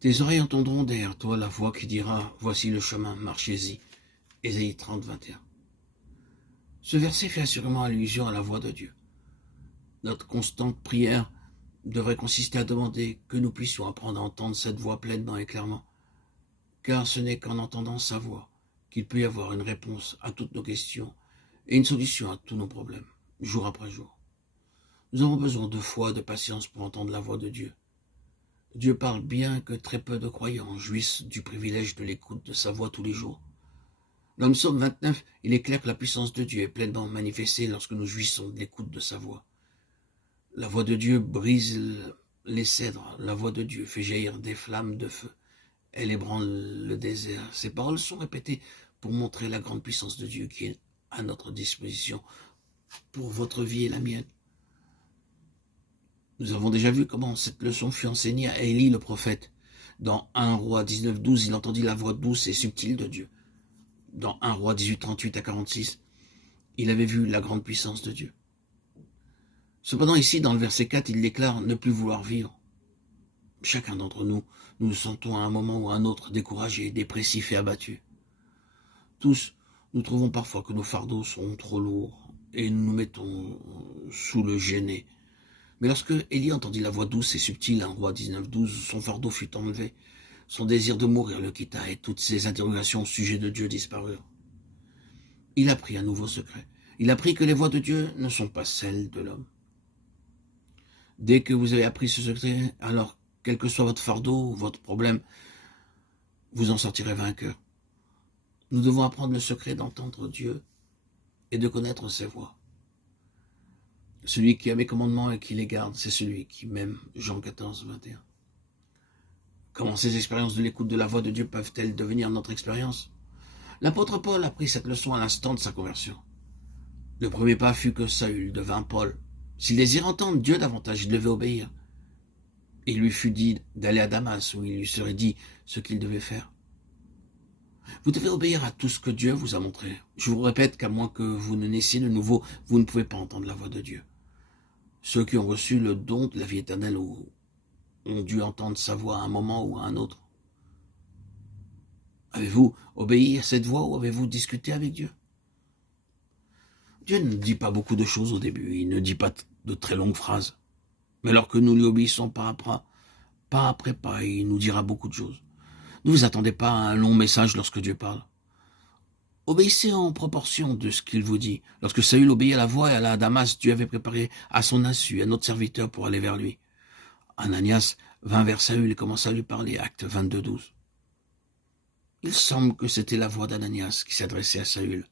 Tes oreilles entendront derrière toi la voix qui dira « Voici le chemin, marchez-y ». Ésaïe 30, 21. Ce verset fait assurément allusion à la voix de Dieu. Notre constante prière devrait consister à demander que nous puissions apprendre à entendre cette voix pleinement et clairement, car ce n'est qu'en entendant sa voix qu'il peut y avoir une réponse à toutes nos questions et une solution à tous nos problèmes, jour après jour. Nous avons besoin de foi et de patience pour entendre la voix de Dieu. Dieu parle bien que très peu de croyants jouissent du privilège de l'écoute de sa voix tous les jours. Dans le psaume 29, il est clair que la puissance de Dieu est pleinement manifestée lorsque nous jouissons de l'écoute de sa voix. La voix de Dieu brise les cèdres, la voix de Dieu fait jaillir des flammes de feu, elle ébranle le désert. Ces paroles sont répétées pour montrer la grande puissance de Dieu qui est à notre disposition pour votre vie et la mienne. Nous avons déjà vu comment cette leçon fut enseignée à Élie le prophète. Dans 1 Roi 19, 12, il entendit la voix douce et subtile de Dieu. Dans 1 Roi 18, 38 à 46, il avait vu la grande puissance de Dieu. Cependant, ici, dans le verset 4, il déclare ne plus vouloir vivre. Chacun d'entre nous, nous nous sentons à un moment ou à un autre découragés, dépressifs et abattus. Tous, nous trouvons parfois que nos fardeaux sont trop lourds et nous nous mettons sous le gêné. Mais lorsque Élie entendit la voix douce et subtile, 1 Roi 19, 12, son fardeau fut enlevé, son désir de mourir le quitta et toutes ses interrogations au sujet de Dieu disparurent. Il apprit un nouveau secret. Il apprit que les voies de Dieu ne sont pas celles de l'homme. Dès que vous avez appris ce secret, alors, quel que soit votre fardeau ou votre problème, vous en sortirez vainqueur. Nous devons apprendre le secret d'entendre Dieu et de connaître ses voies. Celui qui a mes commandements et qui les garde, c'est celui qui m'aime. Jean 14, 21. Comment ces expériences de l'écoute de la voix de Dieu peuvent-elles devenir notre expérience? L'apôtre Paul a pris cette leçon à l'instant de sa conversion. Le premier pas fut que Saül devint Paul. S'il désirait entendre Dieu davantage, il devait obéir. Il lui fut dit d'aller à Damas, où il lui serait dit ce qu'il devait faire. Vous devez obéir à tout ce que Dieu vous a montré. Je vous répète qu'à moins que vous ne naissiez de nouveau, vous ne pouvez pas entendre la voix de Dieu. Ceux qui ont reçu le don de la vie éternelle ont dû entendre sa voix à un moment ou à un autre. Avez-vous obéi à cette voix ou avez-vous discuté avec Dieu? Dieu ne dit pas beaucoup de choses au début, il ne dit pas de très longues phrases. Mais alors que nous lui obéissons pas après pas, il nous dira beaucoup de choses. Ne vous attendez pas à un long message lorsque Dieu parle. Obéissez en proportion de ce qu'il vous dit. Lorsque Saül obéit à la voix et alla à Damas, Dieu avait préparé à son insu un autre serviteur pour aller vers lui. Ananias vint vers Saül et commença à lui parler, acte 22, 12. Il semble que c'était la voix d'Ananias qui s'adressait à Saül.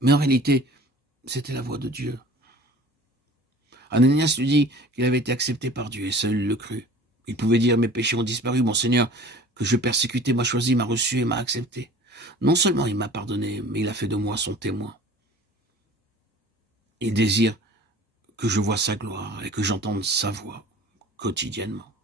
Mais en réalité, c'était la voix de Dieu. Ananias lui dit qu'il avait été accepté par Dieu et Saül le crut. Il pouvait dire « Mes péchés ont disparu, mon Seigneur, que je persécutais m'a choisi, m'a reçu et m'a accepté. Non seulement il m'a pardonné, mais il a fait de moi son témoin. Il désire que je voie sa gloire et que j'entende sa voix quotidiennement. »